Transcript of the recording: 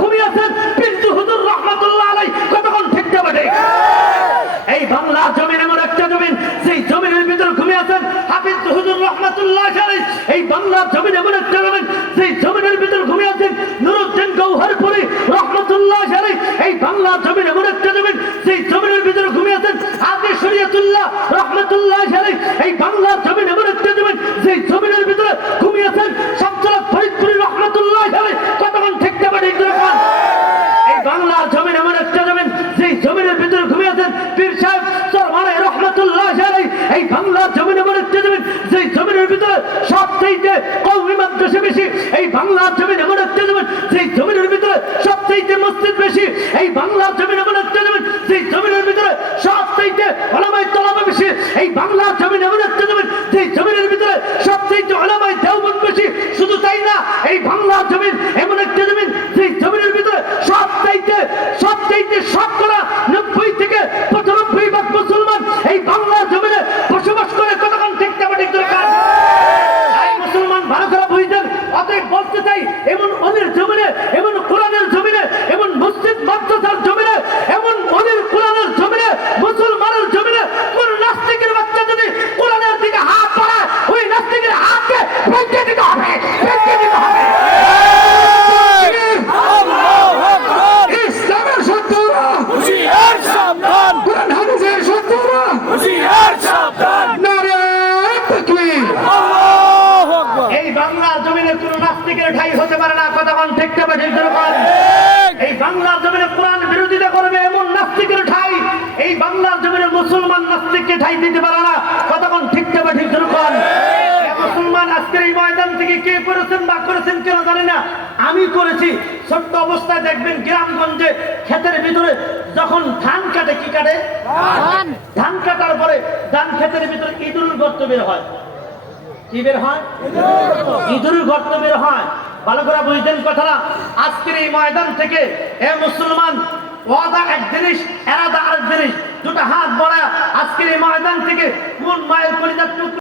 ঘুমিয়েছেন পিন্টু হুজুর রহমাতুল্লাহ আলাইহি। কতক্ষণ ঠিক যাবে? এই বাংলার জমিন এমন একটা জমিন, সেই জমিনের ভিতরে ঘুমিয়েছেন হাফিজ হুজুর রহমাতুল্লাহ আলাইহি। এই বাংলার জমিন এমন একটা জমিন, সেই জমিনের ভিতরে ঘুমিয়েছেন নুরউদ্দিন গওহরপুরী রহমাতুল্লাহ আলাইহি। এই বাংলার জমিন এমন একটা জমিন, সেই জমিনের ভিতরে ঘুমিয়েছেন হাজী শরীয়তুল্লাহ রহমাতুল্লাহ আলাইহি। এই বাংলার জমিন এমন একটা জমিন, সেই জমিনের ভিতরে ঘুমিয়েছেন শামসুল হক ফরিদপুরী রহমাতুল্লাহ আলাইহি। কতক্ষণ ঠিক যাবে? ঠিক যাবে? এই বাংলার জমিন এমন একটা জমিন, সেই জমিনের ভিতরে ঘুমিয়েছেন পীর সাহেব সরওয়ারে রহমাতুল্লাহ আলাইহি। এই বাংলার জমিন এমন একটা জমিন, সেই জমিনের ভিতরে সবচেয়ে কওমি মাদ্রাসা বেশি। এই বাংলার জমিন এমন একটা জমিন, সেই জমিনের ভিতরে সবচেয়ে মসজিদ বেশি। এই বাংলার জমিন এমন একটা জমিন, সেই জমিনের ভিতরে সবচেয়ে উলামায়ে তলাবা বেশি। এই বাংলার জমিন এমন একটা জমিন, সেই জমিনের ভিতরে সবচেয়ে উলামায়ে দেওবন্দ বেশি। শুধু তাই না, এই বাংলার জমিন এমন একটা জমিন, সেই জমিনের ভিতরে সবচেয়ে শতকরা 90 থেকে 95% মুসলমান এই বাংলার জমিনে বসবাস করে। কতক্ষণ ঠিক যাবে? ঠিক দরকার। এই মুসলমান ভালো করে বুঝতেন। অতএব বলতে চাই, এমন অলির জমিনে, এমন কোরআনের জমিনে, এমন মসজিদ মাদ্রাসার জমিনে, এমন অলির কোরআনের জমিনে, মুসলমানের জমিনে কোন নাস্তিকের বাচ্চা যদি কোরআনের দিকে হাত বাড়ায়, ওই নাস্তিকের হাতকে ভেঙে দিতে হবে, ভেঙে দিতে হবে। ইসলামের শত্রুরা হুঁশিয়ার সাবধান, কোরআন হাদিসের শত্রুরা হুঁশিয়ার সাবধান। নারে তাকবীর, আল্লাহু আকবার। এই বাংলার জমিনে কোন নাস্তিকের ঠাঁই হতে পারে না। কতক্ষণ ঠিক যাবে? ঠিক দরকার। এই বাংলার জমিনে কোরআন বিরোধিতা করবে এমন নাস্তিকের ঠাঁই এই বাংলার জমিনে মুসলমান নাস্তিককে ঠাঁই দিতে পারে না। কতক্ষণ ঠিক যাবে? ঠিক দরকার। মুসলমান আজকের এই ময়দান থেকে কে করেছেন বা করেছেন কেন জানি না, আমি করেছি। ছোট্ট অবস্থায় দেখবেন গ্রামগঞ্জে ক্ষেতের ভিতরে যখন ধান কাটে, কি কাটে? ধান কাটার পরে ধান ক্ষেতের ভিতরে ইঁদুরের গর্ত বের হয়। কি বের হয়? ইঁদুরের গর্ত বের হয়। ভালো করে বুঝতেন কথাটা। আজকের এই ময়দান থেকে এ মুসলমান, ওয়াদা এক জিনিস, এরাদা আরেক জিনিস। দুটো হাত বাড়ায় আজকের এই ময়দান থেকে কোন মায়ের কলিজার টুকরো